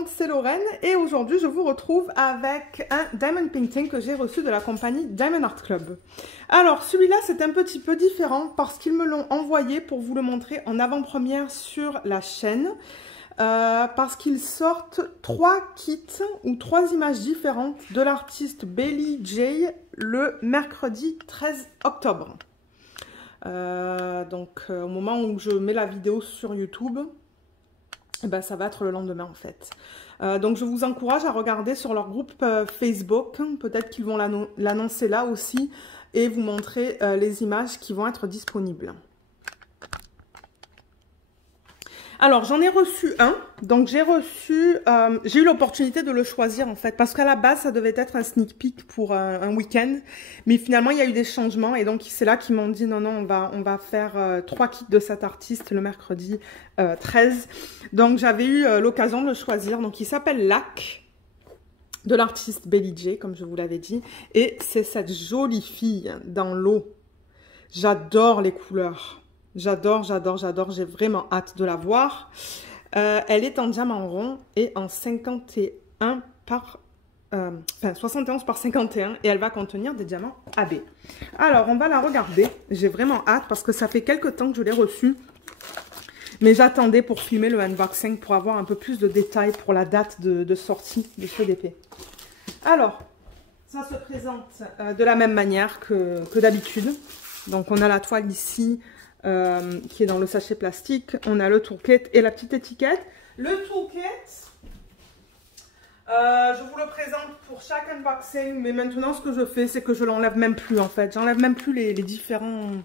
monde, c'est Lorraine et aujourd'hui je vous retrouve avec un Diamond Painting que j'ai reçu de la compagnie Diamond Art Club. Alors celui-là c'est un petit peu différent parce qu'ils me l'ont envoyé pour vous le montrer en avant-première sur la chaîne. Parce qu'ils sortent 3 kits ou 3 images différentes de l'artiste Bailey J le mercredi 13 octobre. Au moment où je mets la vidéo sur YouTube, eh ben, ça va être le lendemain en fait. Donc je vous encourage à regarder sur leur groupe Facebook, peut-être qu'ils vont l'annoncer là aussi et vous montrer les images qui vont être disponibles. Alors j'en ai reçu un, donc j'ai eu l'opportunité de le choisir en fait, parce qu'à la base ça devait être un sneak peek pour un week-end, mais finalement il y a eu des changements et donc c'est là qu'ils m'ont dit non, on va faire 3 kits de cet artiste le mercredi 13. Donc j'avais eu l'occasion de le choisir, donc il s'appelle Lac, de l'artiste Bailey J comme je vous l'avais dit, et c'est cette jolie fille dans l'eau. J'adore les couleurs. J'adore, j'ai vraiment hâte de la voir. Elle est en diamant rond et en 71 par 51 et elle va contenir des diamants AB. Alors, on va la regarder. J'ai vraiment hâte parce que ça fait quelques temps que je l'ai reçue. Mais j'attendais pour filmer le unboxing pour avoir un peu plus de détails pour la date de sortie de ce DP. Alors, ça se présente de la même manière que d'habitude. Donc, on a la toile ici. Qui est dans le sachet plastique. On a le toolkit et la petite étiquette. Le toolkit, je vous le présente pour chaque unboxing, mais maintenant ce que je fais, c'est que je l'enlève même plus en fait. J'enlève même plus les différentes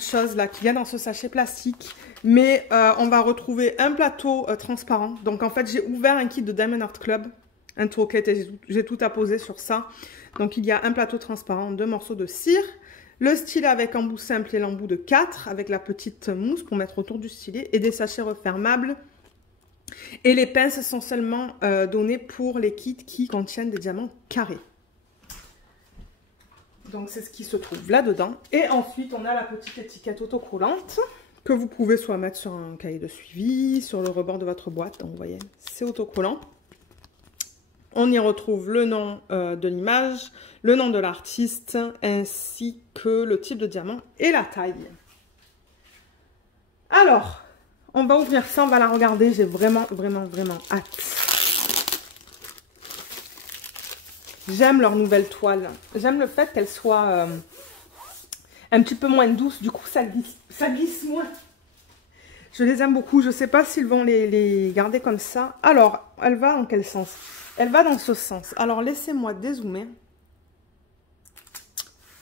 choses là qu'il y a dans ce sachet plastique. Mais on va retrouver un plateau transparent. Donc en fait, j'ai ouvert un kit de Diamond Art Club, un toolkit et j'ai tout apposé sur ça. Donc il y a un plateau transparent, 2 morceaux de cire. Le stylet avec embout simple et l'embout de 4 avec la petite mousse pour mettre autour du stylet et des sachets refermables. Et les pinces sont seulement données pour les kits qui contiennent des diamants carrés. Donc c'est ce qui se trouve là-dedans. Et ensuite on a la petite étiquette autocollante que vous pouvez soit mettre sur un cahier de suivi, sur le rebord de votre boîte. Donc vous voyez, c'est autocollant. On y retrouve le nom de l'image, le nom de l'artiste, ainsi que le type de diamant et la taille. Alors, on va ouvrir ça, on va la regarder. J'ai vraiment hâte. J'aime leur nouvelle toile. J'aime le fait qu'elle soit un petit peu moins douce. Du coup, ça glisse moins. Je les aime beaucoup. Je ne sais pas s'ils vont les garder comme ça. Alors, elle va dans quel sens ? Elle va dans ce sens. Alors, laissez-moi dézoomer.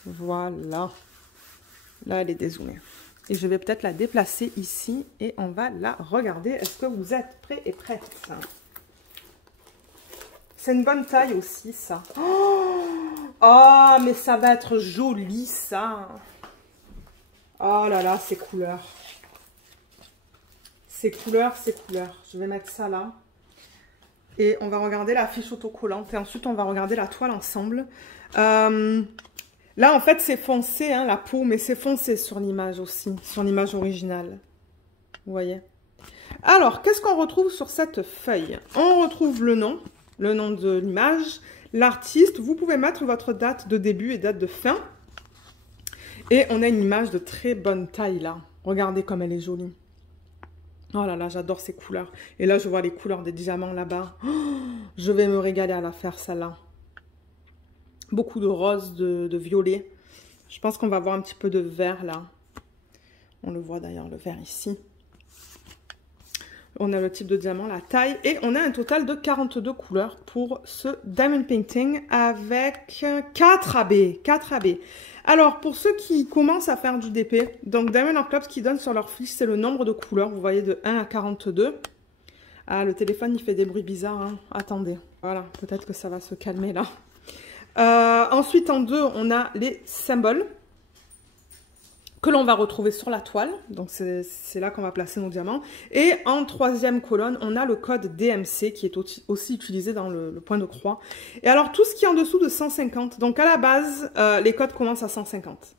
Voilà. Là, elle est dézoomée. Et je vais peut-être la déplacer ici et on va la regarder. Est-ce que vous êtes prêts et prêtes? C'est une bonne taille aussi, ça. Oh, mais ça va être joli, ça. Oh là là, ces couleurs. Ces couleurs. Je vais mettre ça là. Et on va regarder la fiche autocollante. Et ensuite, on va regarder la toile ensemble. Là, en fait, c'est foncé, hein, la peau. Mais c'est foncé sur l'image aussi. Sur l'image originale. Vous voyez? Alors, qu'est-ce qu'on retrouve sur cette feuille? On retrouve le nom de l'image. L'artiste, vous pouvez mettre votre date de début et date de fin. Et on a une image de très bonne taille, là. Regardez comme elle est jolie. Oh là là, j'adore ces couleurs. Et là, je vois les couleurs des diamants là-bas. Oh, je vais me régaler à la faire, celle-là. Beaucoup de rose, de violet. Je pense qu'on va avoir un petit peu de vert, là. On le voit d'ailleurs, le vert ici. On a le type de diamant, la taille. Et on a un total de 42 couleurs pour ce Diamond Painting avec 4 AB. 4 AB. Alors, pour ceux qui commencent à faire du DP, donc Diamond Art Club, ce qu'ils donnent sur leur fiche, c'est le nombre de couleurs. Vous voyez, de 1 à 42. Ah, le téléphone, il fait des bruits bizarres. Hein. Attendez. Voilà, peut-être que ça va se calmer là. Ensuite, en 2, on a les symboles que l'on va retrouver sur la toile. Donc, c'est là qu'on va placer nos diamants. Et en 3e colonne, on a le code DMC qui est aussi utilisé dans le point de croix. Et alors, tout ce qui est en dessous de 150. Donc, à la base, les codes commencent à 150.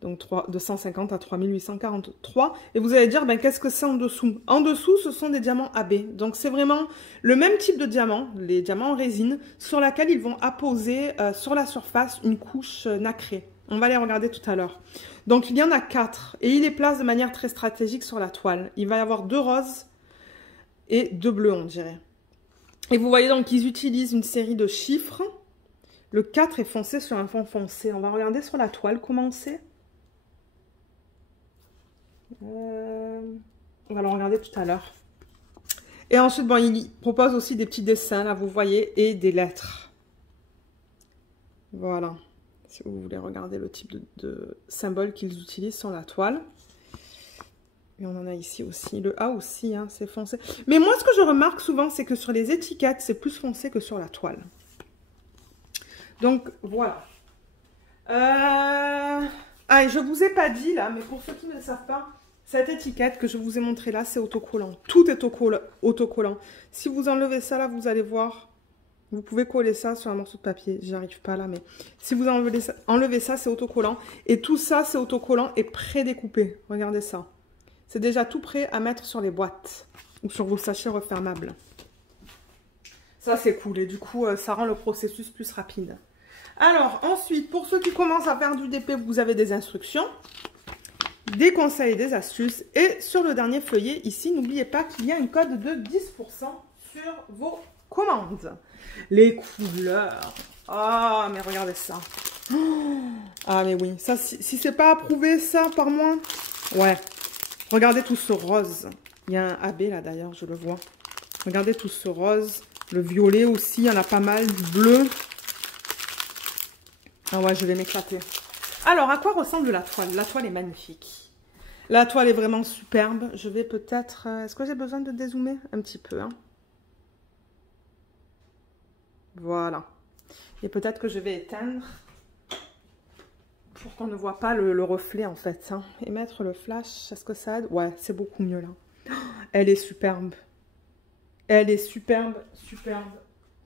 Donc 250 à 3843. Et vous allez dire, ben, qu'est-ce que c'est en dessous? En dessous, ce sont des diamants AB. Donc c'est vraiment le même type de diamant, les diamants en résine, sur laquelle ils vont apposer sur la surface une couche nacrée. On va les regarder tout à l'heure. Donc il y en a 4 et il les place de manière très stratégique sur la toile. Il va y avoir 2 roses et 2 bleus, on dirait. Et vous voyez donc qu'ils utilisent une série de chiffres. Le 4 est foncé sur un fond foncé. On va regarder sur la toile comment c'est. On va le regarder tout à l'heure. Et ensuite, bon, il propose aussi des petits dessins, là, vous voyez, et des lettres. Voilà. Si vous voulez regarder le type de symbole qu'ils utilisent sur la toile. Et on en a ici aussi. Le A aussi, hein, c'est foncé. Mais moi, ce que je remarque souvent, c'est que sur les étiquettes, c'est plus foncé que sur la toile. Donc, voilà. Ah, et je vous ai pas dit, là, mais pour ceux qui ne le savent pas, cette étiquette que je vous ai montrée là, c'est autocollant. Tout est autocollant. Si vous enlevez ça, là, vous allez voir. Vous pouvez coller ça sur un morceau de papier. J'y arrive pas là, mais si vous enlevez ça, c'est autocollant. Et tout ça, c'est autocollant et pré-découpé. Regardez ça. C'est déjà tout prêt à mettre sur les boîtes ou sur vos sachets refermables. Ça, c'est cool. Et du coup, ça rend le processus plus rapide. Alors, ensuite, pour ceux qui commencent à faire du DP, vous avez des instructions, des conseils et des astuces. Et sur le dernier feuillet, ici, n'oubliez pas qu'il y a un code de 10% sur vos commandes. Les couleurs. Ah, mais regardez ça. Ah, mais oui. Ça, si c'est pas approuvé, ça, par moi. Ouais. Regardez tout ce rose. Il y a un AB, là, d'ailleurs, je le vois. Regardez tout ce rose. Le violet aussi, il y en a pas mal. Du bleu. Ah ouais, je vais m'éclater. Alors, à quoi ressemble la toile? La toile est magnifique. La toile est vraiment superbe. Je vais peut-être... Est-ce que j'ai besoin de dézoomer? Un petit peu, hein. Voilà. Et peut-être que je vais éteindre pour qu'on ne voit pas le reflet, en fait. Hein. Et mettre le flash, est-ce que ça aide? Ouais, c'est beaucoup mieux, là. Oh, elle est superbe. Elle est superbe, superbe,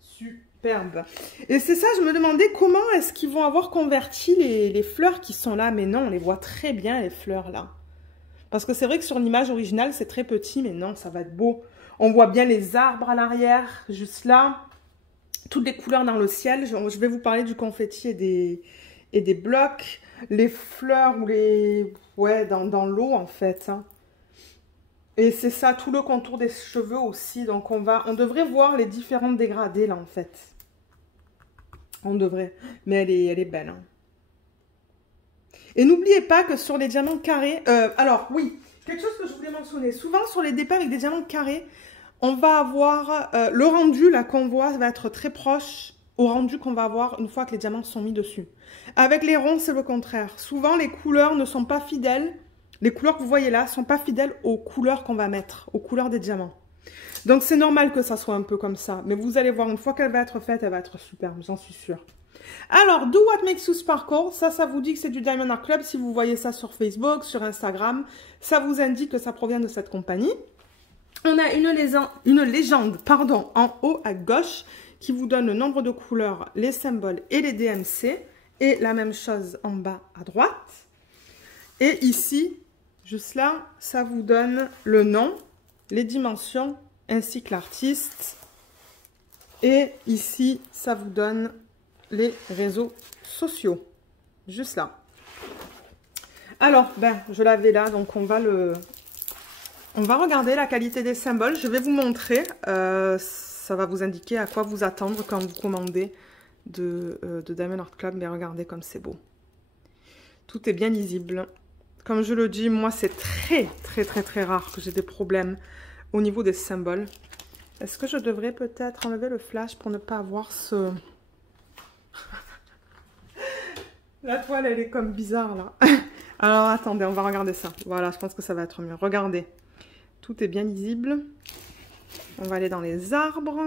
superbe. Et c'est ça, je me demandais comment est-ce qu'ils vont avoir converti les fleurs qui sont là. Mais non, on les voit très bien, les fleurs, là. Parce que c'est vrai que sur l'image originale, c'est très petit, mais non, ça va être beau. On voit bien les arbres à l'arrière, juste là. Toutes les couleurs dans le ciel. Je vais vous parler du confetti et des blocs. Les fleurs ou les... Ouais, dans l'eau, en fait. Hein. Et c'est ça, tout le contour des cheveux aussi. Donc, on devrait voir les différents dégradés, là, en fait. On devrait. Mais elle est belle. Hein. Et n'oubliez pas que sur les diamants carrés... alors, oui, quelque chose que je voulais mentionner. Souvent, sur les dépêts avec des diamants carrés, on va avoir... le rendu, là, qu'on voit, va être très proche au rendu qu'on va avoir une fois que les diamants sont mis dessus. Avec les ronds, c'est le contraire. Souvent, les couleurs ne sont pas fidèles. Les couleurs que vous voyez là ne sont pas fidèles aux couleurs qu'on va mettre, aux couleurs des diamants. Donc, c'est normal que ça soit un peu comme ça. Mais vous allez voir, une fois qu'elle va être faite, elle va être superbe, j'en suis sûre. Alors, Do What Makes You Sparkle, ça vous dit que c'est du Diamond Art Club. Si vous voyez ça sur Facebook, sur Instagram, ça vous indique que ça provient de cette compagnie. On a une légende en haut à gauche qui vous donne le nombre de couleurs, les symboles et les DMC. Et la même chose en bas à droite. Et ici, juste là, ça vous donne le nom, les dimensions, ainsi que l'artiste. Et ici, ça vous donne les réseaux sociaux. Juste là. Alors, je l'avais là, donc on va regarder la qualité des symboles. Je vais vous montrer. Ça va vous indiquer à quoi vous attendre quand vous commandez de Diamond Art Club. Mais regardez comme c'est beau. Tout est bien lisible. Comme je le dis, moi, c'est très, très, très, très rare que j'ai des problèmes au niveau des symboles. Est-ce que je devrais peut-être enlever le flash pour ne pas avoir ce... La toile, elle est comme bizarre, là. Alors, attendez, on va regarder ça. Voilà, je pense que ça va être mieux. Regardez. Tout est bien lisible. On va aller dans les arbres.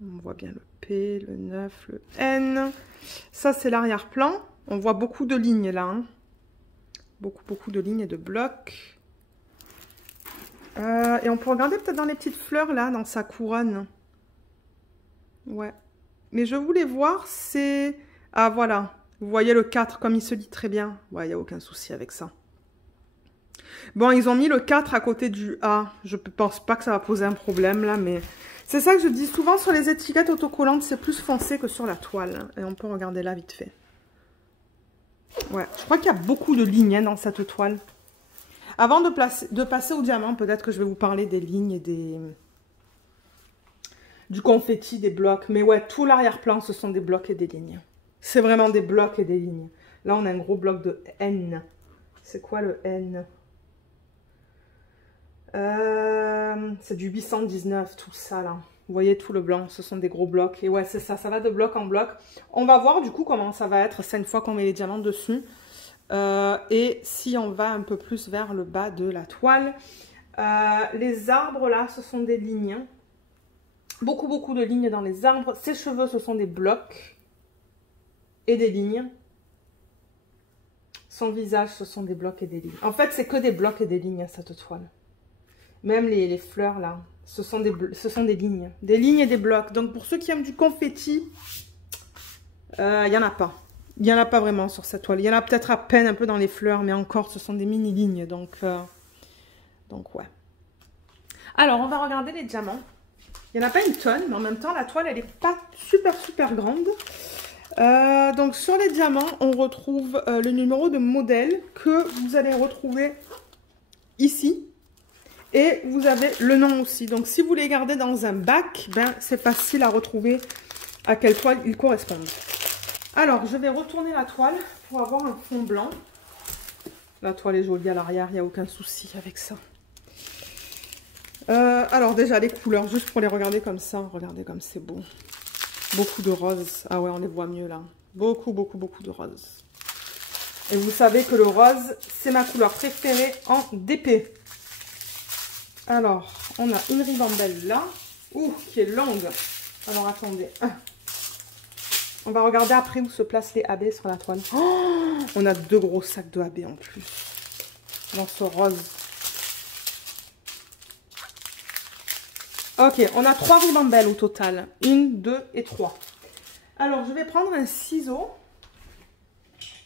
On voit bien le P, le 9, le N. Ça, c'est l'arrière-plan. On voit beaucoup de lignes, là. Hein. Beaucoup de lignes et de blocs. Et on peut regarder peut-être dans les petites fleurs, là, dans sa couronne. Ouais. Mais je voulais voir, c'est... Ah, voilà. Vous voyez le 4 comme il se lit très bien. Ouais, il n'y a aucun souci avec ça. Bon, ils ont mis le 4 à côté du A. Je ne pense pas que ça va poser un problème là, mais... C'est ça que je dis souvent sur les étiquettes autocollantes, c'est plus foncé que sur la toile. Et on peut regarder là vite fait. Ouais, je crois qu'il y a beaucoup de lignes hein, dans cette toile. Avant de passer au diamant, peut-être que je vais vous parler des lignes et du confetti, des blocs. Mais ouais, tout l'arrière-plan, ce sont des blocs et des lignes. C'est vraiment des blocs et des lignes. Là, on a un gros bloc de N. C'est quoi le N? C'est du 819, tout ça là. Vous voyez tout le blanc, ce sont des gros blocs. Et ouais, c'est ça, ça va de bloc en bloc. On va voir du coup comment ça va être, ça une fois qu'on met les diamants dessus. Et si on va un peu plus vers le bas de la toile. Les arbres là, ce sont des lignes. Beaucoup de lignes dans les arbres. Ses cheveux, ce sont des blocs et des lignes. Son visage, ce sont des blocs et des lignes. En fait, c'est que des blocs et des lignes cette toile. Même les fleurs là, ce sont des lignes. Des lignes et des blocs. Donc pour ceux qui aiment du confetti, il n'y en a pas. Il n'y en a pas vraiment sur cette toile. Il y en a peut-être à peine un peu dans les fleurs, mais encore ce sont des mini-lignes. Donc ouais. Alors on va regarder les diamants. Il n'y en a pas une tonne, mais en même temps la toile elle n'est pas super grande. Donc sur les diamants, on retrouve le numéro de modèle que vous allez retrouver ici. Et vous avez le nom aussi. Donc, si vous les gardez dans un bac, ben, c'est facile à retrouver à quelle toile ils correspondent. Alors, je vais retourner la toile pour avoir un fond blanc. La toile est jolie à l'arrière, il n'y a aucun souci avec ça. Alors, déjà, les couleurs, juste pour les regarder comme ça. Regardez comme c'est beau. Beaucoup de roses. Ah ouais, on les voit mieux là. Beaucoup de roses. Et vous savez que le rose, c'est ma couleur préférée en DP. Alors, on a une ribambelle là, qui est longue. Alors, attendez. On va regarder après où se placent les AB sur la toile. Oh, on a 2 gros sacs de AB en plus. Dans ce rose. Ok, on a 3 ribambelles au total. 1, 2 et 3. Alors, je vais prendre un ciseau.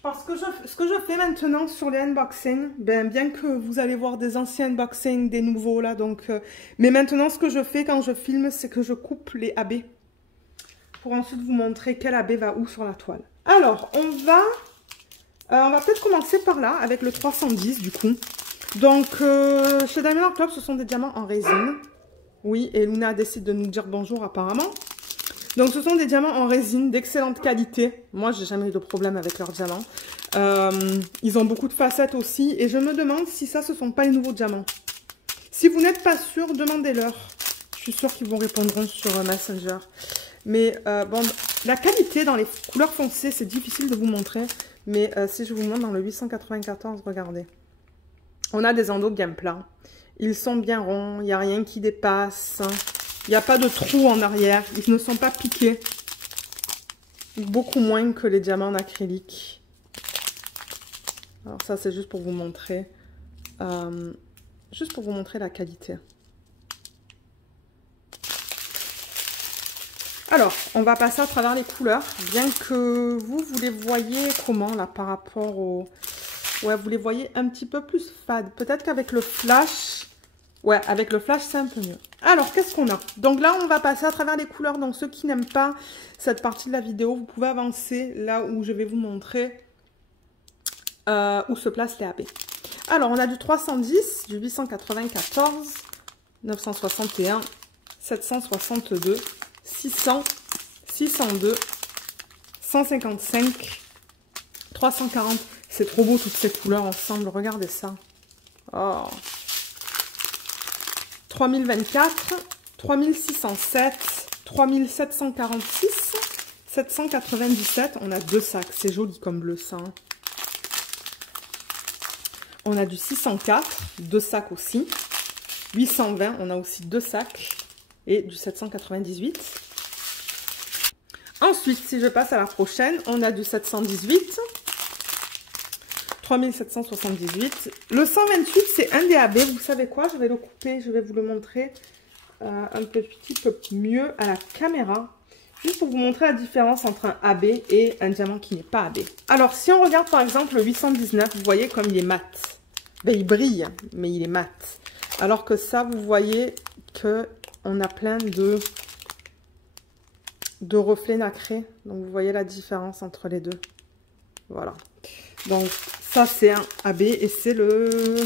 Parce que ce que je fais maintenant sur les unboxings, ben, bien que vous allez voir des anciens unboxings, des nouveaux là, donc... mais maintenant, ce que je fais quand je filme, c'est que je coupe les AB. Pour ensuite vous montrer quel AB va où sur la toile. Alors, on va peut-être commencer par là, avec le 310 du coup. Donc, chez Diamond Art Club, ce sont des diamants en résine. Oui, et Luna décide de nous dire bonjour apparemment. Donc, ce sont des diamants en résine d'excellente qualité. Moi, j'ai jamais eu de problème avec leurs diamants. Ils ont beaucoup de facettes aussi. Et je me demande si ça, ce ne sont pas les nouveaux diamants. Si vous n'êtes pas sûr, demandez-leur. Je suis sûre qu'ils vous répondront sur Messenger. Mais bon, la qualité dans les couleurs foncées, c'est difficile de vous montrer. Mais si je vous montre dans le 894, regardez. On a des endos bien plats. Ils sont bien ronds. Il n'y a rien qui dépasse. Il n'y a pas de trou en arrière. Ils ne sont pas piqués. Beaucoup moins que les diamants en acrylique. Alors ça, c'est juste pour vous montrer. Juste pour vous montrer la qualité. Alors, on va passer à travers les couleurs. Bien que vous les voyez comment, là, par rapport au... Ouais, vous les voyez un petit peu plus fades. Peut-être qu'avec le flash... Ouais, avec le flash, c'est un peu mieux. Alors, qu'est-ce qu'on a? Donc là, on va passer à travers les couleurs. Donc, ceux qui n'aiment pas cette partie de la vidéo, vous pouvez avancer là où je vais vous montrer où se placent les AB. Alors, on a du 310, du 894, 961, 762, 600, 602, 155, 340. C'est trop beau toutes ces couleurs ensemble. Regardez ça. Oh. 3024, 3607, 3746, 797. On a 2 sacs. C'est joli comme bleu ça. Hein. On a du 604, 2 sacs aussi. 820, on a aussi 2 sacs. Et du 798. Ensuite, si je passe à la prochaine, on a du 718. 3778. Le 128, c'est un DAB. Vous savez quoi? Je vais le couper. Je vais vous le montrer un petit peu mieux à la caméra. Juste pour vous montrer la différence entre un AB et un diamant qui n'est pas AB. Alors, si on regarde par exemple le 819, vous voyez comme il est mat. Ben, il brille, mais il est mat. Alors que ça, vous voyez qu'on a plein de reflets nacrés. Donc, vous voyez la différence entre les deux. Voilà. Donc, ça, c'est un AB et c'est le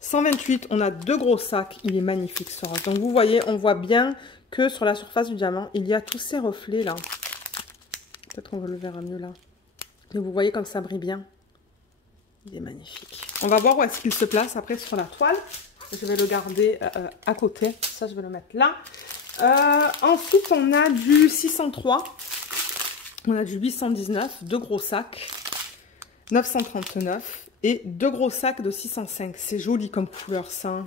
128. On a 2 gros sacs. Il est magnifique, ce rose. Donc, vous voyez, on voit bien que sur la surface du diamant, il y a tous ces reflets-là. Peut-être qu'on le verra mieux là. Et vous voyez comme ça brille bien. Il est magnifique. On va voir où est-ce qu'il se place après sur la toile. Je vais le garder à côté. Ça, je vais le mettre là. Ensuite, on a du 603. On a du 819. 2 gros sacs. 939. Et 2 gros sacs de 605. C'est joli comme couleur, ça.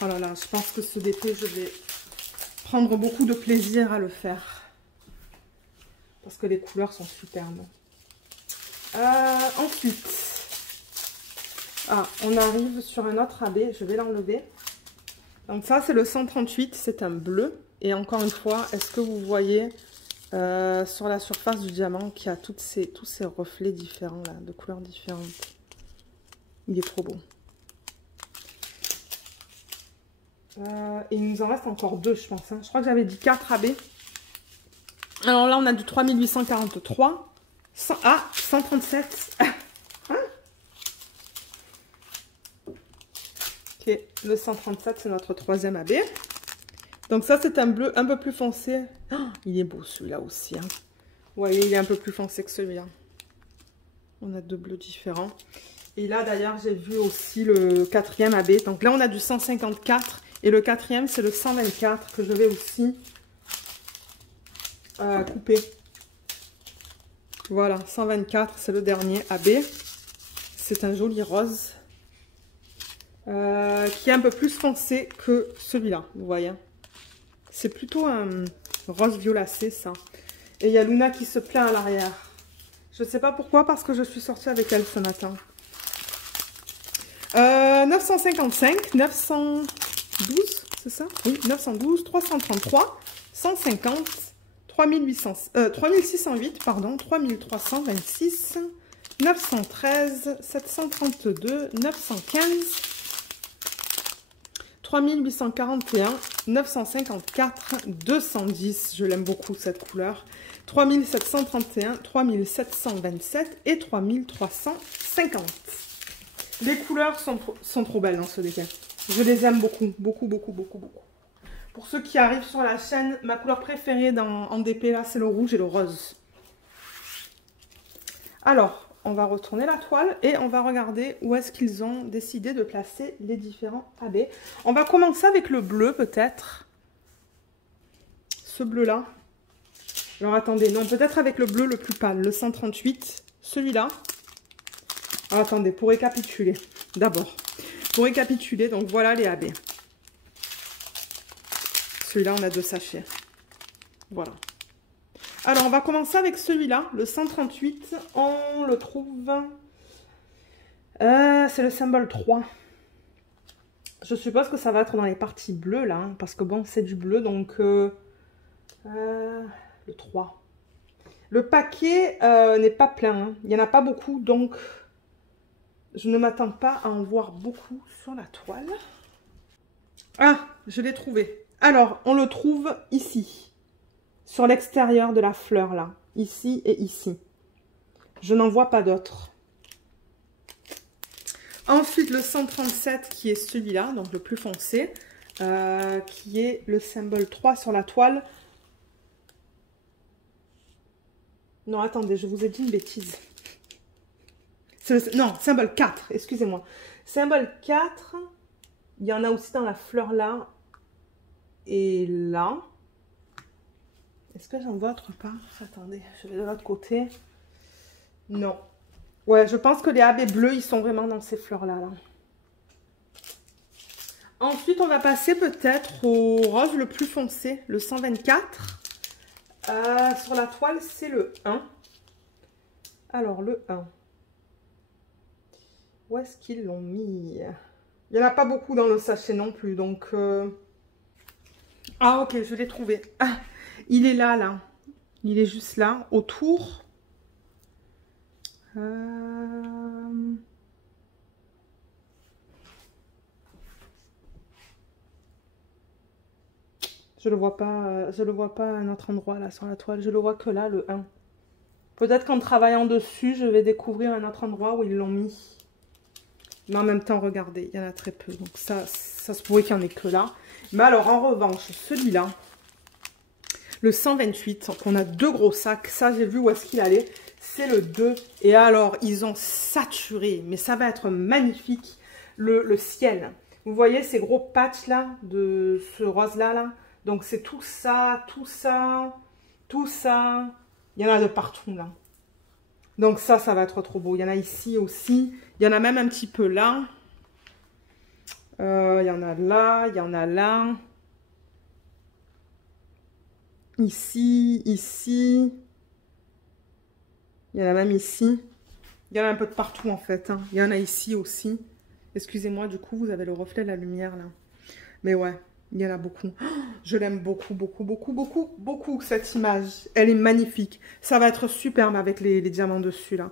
Oh là là, je pense que ce DP, je vais prendre beaucoup de plaisir à le faire. Parce que les couleurs sont superbes. Ensuite, on arrive sur un autre AB. Je vais l'enlever. Donc ça, c'est le 138. C'est un bleu. Et encore une fois, est-ce que vous voyez sur la surface du diamant qu'il y a tous ces reflets différents, là, de couleurs différentes. Il est trop beau. Et il nous en reste encore 2, je pense. Hein. Je crois que j'avais dit 4 AB. Alors là, on a du 3843. 137. Hein? Ok, le 137, c'est notre 3e AB. Donc ça, c'est un bleu un peu plus foncé. Oh, il est beau, celui-là aussi. Hein. Vous voyez, il est un peu plus foncé que celui-là. On a 2 bleus différents. Et là, d'ailleurs, j'ai vu aussi le 4e AB. Donc là, on a du 154. Et le 4e, c'est le 124 que je vais aussi couper. Voilà, 124, c'est le dernier AB. C'est un joli rose. Qui est un peu plus foncé que celui-là, vous voyez. C'est plutôt un rose violacé, ça. Et il y a Luna qui se plaint à l'arrière. Je ne sais pas pourquoi, parce que je suis sortie avec elle ce matin. 955, 912, c'est ça? Oui, 912, 333, 150, 3608, pardon, 3326, 913, 732, 915, 3841, 954, 210, je l'aime beaucoup cette couleur, 3731, 3727 et 3350. Les couleurs sont trop belles dans ce décor. Je les aime beaucoup, beaucoup, beaucoup, beaucoup, beaucoup. Pour ceux qui arrivent sur la chaîne, ma couleur préférée en DP, là, c'est le rouge et le rose. Alors, on va retourner la toile et on va regarder où est-ce qu'ils ont décidé de placer les différents AB. On va commencer avec le bleu, peut-être. Ce bleu-là. Alors, attendez, non, peut-être avec le bleu le plus pâle, le 138, celui-là. Alors, attendez, pour récapituler, d'abord. Pour récapituler, donc voilà les AB. Celui-là, on a 2 sachets. Voilà. Alors, on va commencer avec celui-là, le 138. On le trouve... c'est le symbole 3. Je suppose que ça va être dans les parties bleues, là. Hein, parce que bon, c'est du bleu, donc... le 3. Le paquet n'est pas plein. Hein. Il n'y en a pas beaucoup, donc... Je ne m'attends pas à en voir beaucoup sur la toile. Ah, je l'ai trouvé. Alors, on le trouve ici. Sur l'extérieur de la fleur, là. Ici et ici. Je n'en vois pas d'autres. Ensuite, le 137 qui est celui-là, donc le plus foncé. Qui est le symbole 3 sur la toile. Non, attendez, je vous ai dit une bêtise. Non, symbole 4, excusez-moi. Symbole 4, il y en a aussi dans la fleur là et là. Est-ce que j'en vois autre part? Attendez, je vais de l'autre côté. Non. Ouais, je pense que les AB bleus, ils sont vraiment dans ces fleurs-là. Là. Ensuite, on va passer peut-être au rose le plus foncé, le 124. Sur la toile, c'est le 1. Alors, le 1. Où est-ce qu'ils l'ont mis? Il n'y en a pas beaucoup dans le sachet non plus, donc... Ah, ok, je l'ai trouvé. Ah, il est là, là. Il est juste là, autour. Je le vois pas à un autre endroit là sur la toile. Je le vois que là, le 1. Peut-être qu'en travaillant dessus, je vais découvrir un autre endroit où ils l'ont mis. Mais en même temps, regardez, il y en a très peu. Donc ça se pourrait qu'il n'y en ait que là. Mais alors, en revanche, celui-là, le 128, on a 2 gros sacs. Ça, j'ai vu où est-ce qu'il allait. C'est le 2. Et alors, ils ont saturé. Mais ça va être magnifique. Le ciel. Vous voyez ces gros patchs là, de ce rose-là, là. Donc, c'est tout ça, tout ça, tout ça. Il y en a de partout, là. Donc, ça va être trop beau. Il y en a ici aussi. Il y en a même un petit peu là. Il y en a là, il y en a là. Ici, ici. Il y en a même ici. Il y en a un peu de partout, en fait. Hein. Il y en a ici aussi. Excusez-moi, du coup, vous avez le reflet de la lumière, là. Mais ouais. Il y en a beaucoup. Oh, je l'aime beaucoup, beaucoup, beaucoup, beaucoup, beaucoup, cette image. Elle est magnifique. Ça va être superbe avec les diamants dessus, là.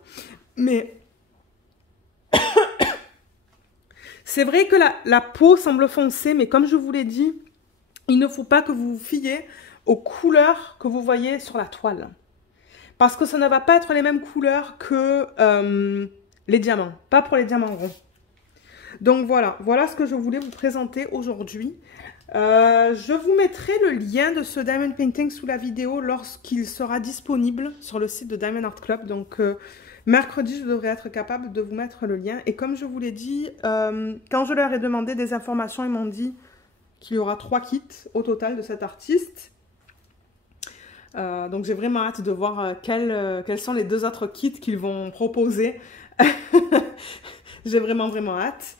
Mais c'est vrai que la peau semble foncée, mais comme je vous l'ai dit, il ne faut pas que vous vous fiez aux couleurs que vous voyez sur la toile. Parce que ça ne va pas être les mêmes couleurs que les diamants. Pas pour les diamants ronds. Donc voilà, voilà ce que je voulais vous présenter aujourd'hui. Je vous mettrai le lien de ce Diamond Painting sous la vidéo lorsqu'il sera disponible sur le site de Diamond Art Club. Donc mercredi, je devrais être capable de vous mettre le lien. Et comme je vous l'ai dit, quand je leur ai demandé des informations, ils m'ont dit qu'il y aura 3 kits au total de cet artiste. Donc j'ai vraiment hâte de voir quels sont les 2 autres kits qu'ils vont proposer. J'ai vraiment, vraiment hâte.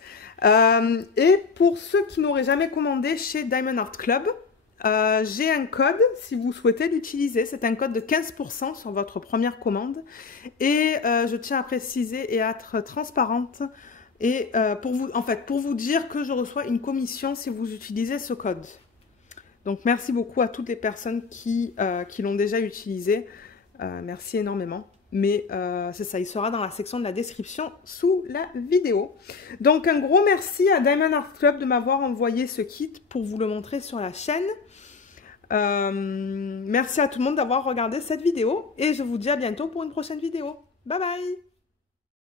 Et pour ceux qui n'auraient jamais commandé chez Diamond Art Club, j'ai un code si vous souhaitez l'utiliser. C'est un code de 15% sur votre première commande. Et je tiens à préciser et à être transparente. Et pour vous dire que je reçois une commission si vous utilisez ce code. Donc merci beaucoup à toutes les personnes qui l'ont déjà utilisé. Merci énormément. Mais c'est ça, il sera dans la section de la description sous la vidéo. Donc un gros merci à Diamond Art Club de m'avoir envoyé ce kit pour vous le montrer sur la chaîne. Merci à tout le monde d'avoir regardé cette vidéo et je vous dis à bientôt pour une prochaine vidéo. Bye bye!